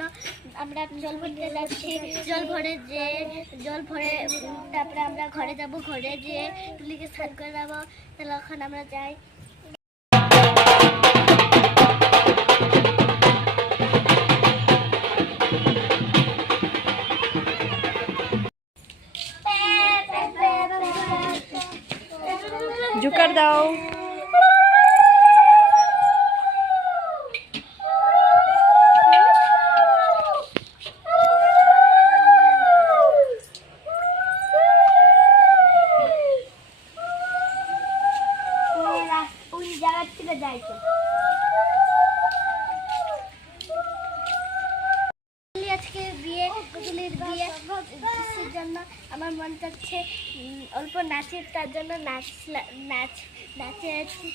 জন্য আমরা জল ভরতে যাচ্ছি। জল ভরে তারপরে আমরা ঘরে যাব, ঘরে যেয়ে তুলিকে স্নান করে দেবো। তাহলে ওখানে আমরা যাই। জুকার দাও। ওই জায়গা থেকে যাইতো আজকে তুলির বিয়ে জন্য আমার মন চাচ্ছে অল্প নাচের, তার জন্য নাচে আছি।